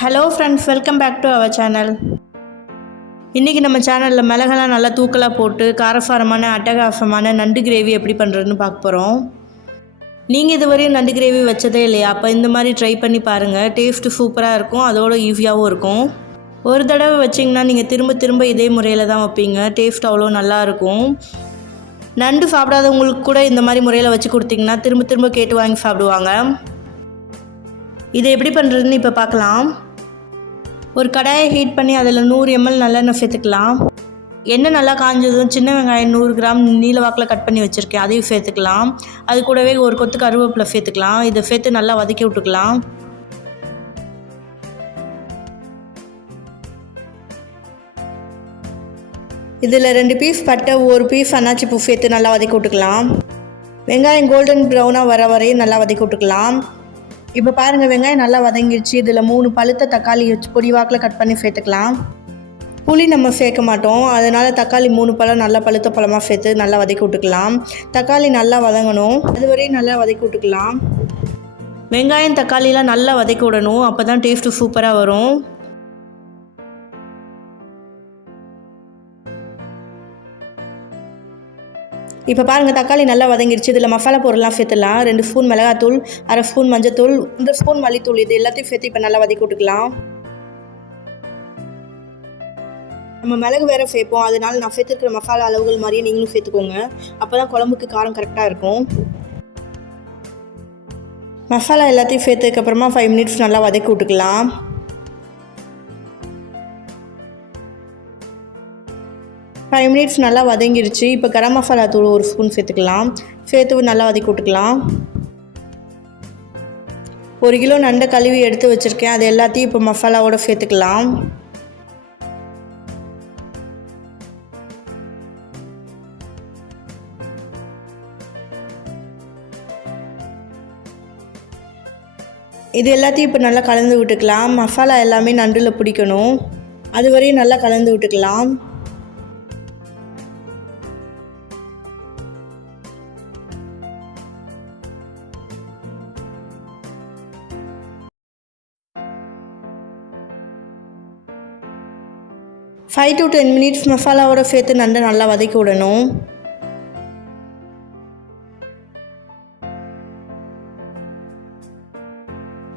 Hello friends, welcome back to our channel. இன்றைக்கி நம்ம சேனலில் மிளகெல்லாம் நல்லா தூக்கலாக போட்டு காரசாரமான அட்டகாசமான நண்டு கிரேவி எப்படி பண்ணுறதுன்னு பார்க்க போகிறோம். நீங்கள் இதுவரையும் நண்டு கிரேவி வச்சதே இல்லையா? அப்போ இந்த மாதிரி ட்ரை பண்ணி பாருங்கள். டேஸ்ட்டு சூப்பராக இருக்கும், அதோட ஈஸியாகவும் இருக்கும். ஒரு தடவை வச்சிங்கன்னா நீங்கள் திரும்ப திரும்ப இதே முறையில் தான் வைப்பீங்க. டேஸ்ட் அவ்வளோ நல்லாயிருக்கும். நண்டு சாப்பிடாதவங்களுக்கு கூட இந்த மாதிரி முறையில் வச்சு கொடுத்தீங்கன்னா திரும்ப திரும்ப கேட்டு வாங்கி சாப்பிடுவாங்க. இதை எப்படி பண்ணுறதுன்னு இப்போ பார்க்கலாம். ஒரு கடாயை ஹீட் பண்ணி அதில் 100 ml நல்லெண்ணெய் சேர்த்துக்கலாம். எண்ணெய் நல்லா காஞ்சதும் சின்ன வெங்காயம் 100 கிராம் நீல வாக்கில் கட் பண்ணி வச்சுருக்கேன், அதையும் சேர்த்துக்கலாம். அது கூடவே ஒரு கொத்து கருவேப்பிலை சேர்த்துக்கலாம். இதை சேர்த்து நல்லா வதக்கி விட்டுக்கலாம். இதில் 2 பீஸ் பட்டை, 1 பீஸ் அன்னாச்சி பூ சேர்த்து நல்லா வதக்கி விட்டுக்கலாம். வெங்காயம் கோல்டன் ப்ரௌனாக வர வரையும் நல்லா வதக்கி விட்டுக்கலாம். இப்போ பாருங்கள், வெங்காயம் நல்லா வதங்கிடுச்சு. இதில் 3 பழுத்த தக்காளி வச்சு பொடி வாக்கில் கட் பண்ணி சேர்த்துக்கலாம். புளி நம்ம சேர்க்க மாட்டோம், அதனால் தக்காளி 3 பழம் நல்லா பழுத்த பழமாக சேர்த்து நல்லா வதக்கி விட்டுக்கலாம். தக்காளி நல்லா வதங்கணும், அதுவரையும் நல்லா வதக்கி விட்டுக்கலாம். வெங்காயம் தக்காளிலாம் நல்லா வதக்கி விடணும், அப்போ தான் டேஸ்ட்டு சூப்பராக வரும். இப்போ பாருங்கள், தக்காளி நல்லா வதங்கிடுச்சு. இதில் மசாலா பொருள்லாம் சேர்த்துலாம். 2 ஸ்பூன் மிளகாத்தூள், 1/2 ஸ்பூன் மஞ்சத்தூள், 1 ஸ்பூன் மல்லித்தூள், இது எல்லாத்தையும் சேர்த்து இப்போ நல்லா வதக்கி விட்டுக்கலாம். நம்ம மிளகு வேறு சேர்ப்போம், அதனால நான் சேர்த்துருக்கிற மசாலா அளவுகள் மாதிரியே நீங்களும் சேர்த்துக்கோங்க. அப்போ தான் குழம்புக்கு காரம் கரெக்டாக இருக்கும். மசாலா எல்லாத்தையும் சேர்த்ததுக்கப்புறமா 5 மினிட்ஸ் நல்லா வதக்கி விட்டுக்கலாம். 5 மினிட்ஸ் நல்லா வதங்கிடுச்சு. இப்போ கரம் மசாலா தூள் 1 ஸ்பூன் சேர்த்துக்கலாம். சேர்த்து நல்லா வதக்கி விட்டுக்கலாம். 1 கிலோ நண்டை கழுவி எடுத்து வச்சுருக்கேன், அது எல்லாத்தையும் இப்போ மசாலாவோடு சேர்த்துக்கலாம். இது எல்லாத்தையும் இப்போ நல்லா கலந்து விட்டுக்கலாம். மசாலா எல்லாமே நண்டில் பிடிக்கணும், அது வரையும் நல்லா கலந்து விட்டுக்கலாம். Five to 10 மினிட்ஸ் மசாலாவோட சேர்த்து நண்டை நல்லா வதக்கி விடணும்.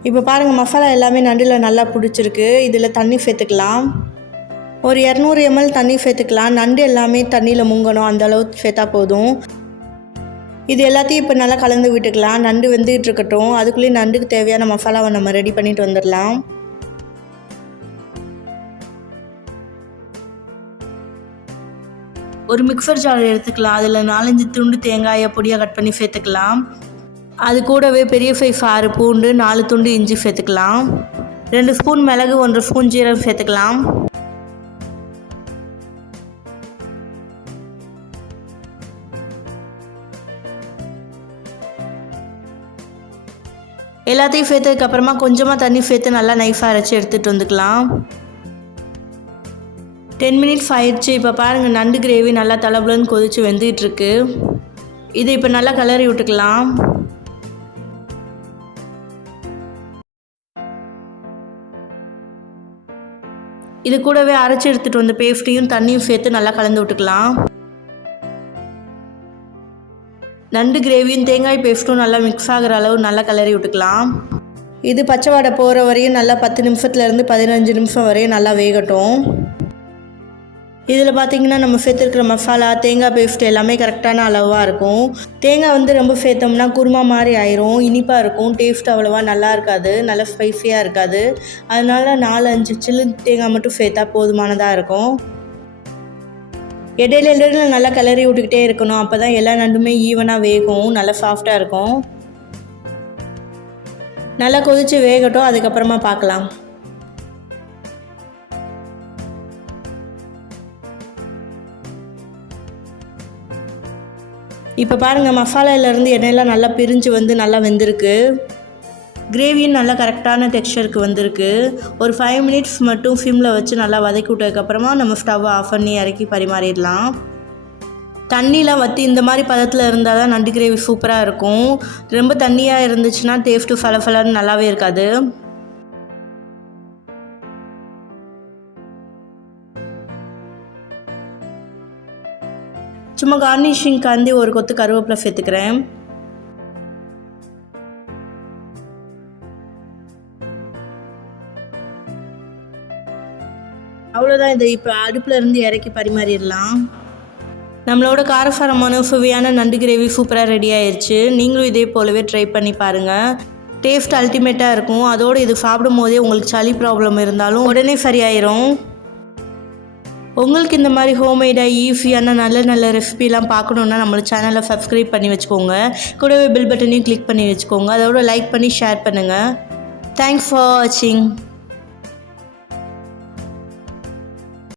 இப்போ பாருங்கள், மசாலா எல்லாமே நண்டில் நல்லா பிடிச்சிருக்கு. இதில் தண்ணி சேர்த்துக்கலாம். ஒரு 200 ml தண்ணி சேர்த்துக்கலாம். நண்டு எல்லாமே தண்ணியில் முங்கணும், அந்த அளவுக்கு சேர்த்தா போதும். இது எல்லாத்தையும் இப்போ நல்லா கலந்து விட்டுக்கலாம். நண்டு வெந்துகிட்டு இருக்கட்டும், அதுக்குள்ளேயே நண்டுக்கு தேவையான மசாலாவை நம்ம ரெடி பண்ணிட்டு வந்துடலாம். ஒரு மிக்சர் ஜார் எடுத்துக்கலாம். அதில் 4-5 துண்டு தேங்காயை பொடியாக கட் பண்ணி சேர்த்துக்கலாம். அது கூடவே பெரிய சைஸ் 6 பூண்டு, 4 துண்டு இஞ்சி சேர்த்துக்கலாம். 2 ஸ்பூன் மிளகு, 1 ஸ்பூன் ஜீரகம் சேர்த்துக்கலாம். எல்லாத்தையும் சேர்த்ததுக்கப்புறமா கொஞ்சமாக தண்ணி சேர்த்து நல்லா நைஸாக அரைச்சி எடுத்துகிட்டு வந்துக்கலாம். 10 மினிட்ஸ் ஆயிடுச்சு. இப்போ பாருங்கள், நண்டு கிரேவி நல்லா தளபுலன்னு கொதித்து வெந்துகிட்ருக்கு. இதை இப்போ நல்லா கிளறி விட்டுக்கலாம். இது கூடவே அரைச்சி எடுத்துகிட்டு வந்த பேஸ்ட்டையும் தண்ணியும் சேர்த்து நல்லா கலந்து விட்டுக்கலாம். நண்டு கிரேவியும் தேங்காய் பேஸ்ட்டும் நல்லா மிக்ஸ் ஆகிற அளவு நல்லா கிளறி விட்டுக்கலாம். இது பச்சை வாடை போகிற வரையும் நல்லா 10 நிமிஷத்துலேருந்து 15 நிமிஷம் வரையும் நல்லா வேகட்டும். இதில் பார்த்திங்கன்னா நம்ம சேர்த்துருக்கிற மசாலா, தேங்காய் பேஸ்ட் எல்லாமே கரெக்டான அளவாக இருக்கும். தேங்காய் ரொம்ப சேர்த்தோம்னா குருமா மாதிரி ஆயிரும், இனிப்பாக இருக்கும், டேஸ்ட் அவ்வளோவா நல்லா இருக்காது, நல்லா ஸ்பைஸியாக இருக்காது. அதனால் 4-5 சில்லு தேங்காய் மட்டும் சேர்த்தா போதுமானதாக இருக்கும். இடையில நல்லா கிளறி விட்டுக்கிட்டே இருக்கணும், அப்போ தான் எல்லா நண்டுமே ஈவனாக வேகும், நல்லா சாஃப்டாக இருக்கும். நல்லா கொதித்து வேகட்டும், அதுக்கப்புறமா பார்க்கலாம். இப்போ பாருங்கள், மசாலாயிலேருந்து எண்ணெயெல்லாம் நல்லா பிரிஞ்சு நல்லா வெந்திருக்கு. கிரேவியும் நல்லா கரெக்டான டெக்ஸ்சருக்கு வந்திருக்கு. ஒரு 5 மினிட்ஸ் மட்டும் சிம்மில் வச்சு நல்லா வதக்கி விட்டதுக்கப்புறமா நம்ம ஸ்டவ்வை ஆஃப் பண்ணி இறக்கி பரிமாறிடலாம். தண்ணிலாம் வற்றி இந்த மாதிரி பதத்தில் இருந்தால் தான் நண்டு கிரேவி சூப்பராக இருக்கும். ரொம்ப தண்ணியாக இருந்துச்சுன்னா டேஸ்ட்டு ஃபலன்னு நல்லாவே இருக்காது. சும்மா கார்னிஷிங்காண்டி ஒரு கொத்து கருவேப்பிலை சேர்த்துக்கிறேன். அவ்வளோதான். இதை இப்போ அடுப்பில் இருந்து இறக்கி பரிமாறிடலாம். நம்மளோட காரசாரமான சுவையான நண்டு கிரேவி சூப்பராக ரெடி ஆயிடுச்சு. நீங்களும் இதே போலவே ட்ரை பண்ணி பாருங்கள். டேஸ்ட் அல்டிமேட்டாக இருக்கும். அதோடு இது சாப்பிடும் போதே உங்களுக்கு சளி ப்ராப்ளம் இருந்தாலும் உடனே சரியாயிரும். உங்களுக்கு இந்த மாதிரி ஹோம்மேடாக ஈஸியான நல்ல நல்ல ரெசிபிலாம் பார்க்கணுன்னா நம்மளோட சேனலை சப்ஸ்கிரைப் பண்ணி வச்சுக்கோங்க. கூடவே பெல் பட்டனையும் கிளிக் பண்ணி வச்சுக்கோங்க. அதோட லைக் பண்ணி ஷேர் பண்ணுங்கள். தேங்க்ஸ் ஃபார் வாட்சிங்.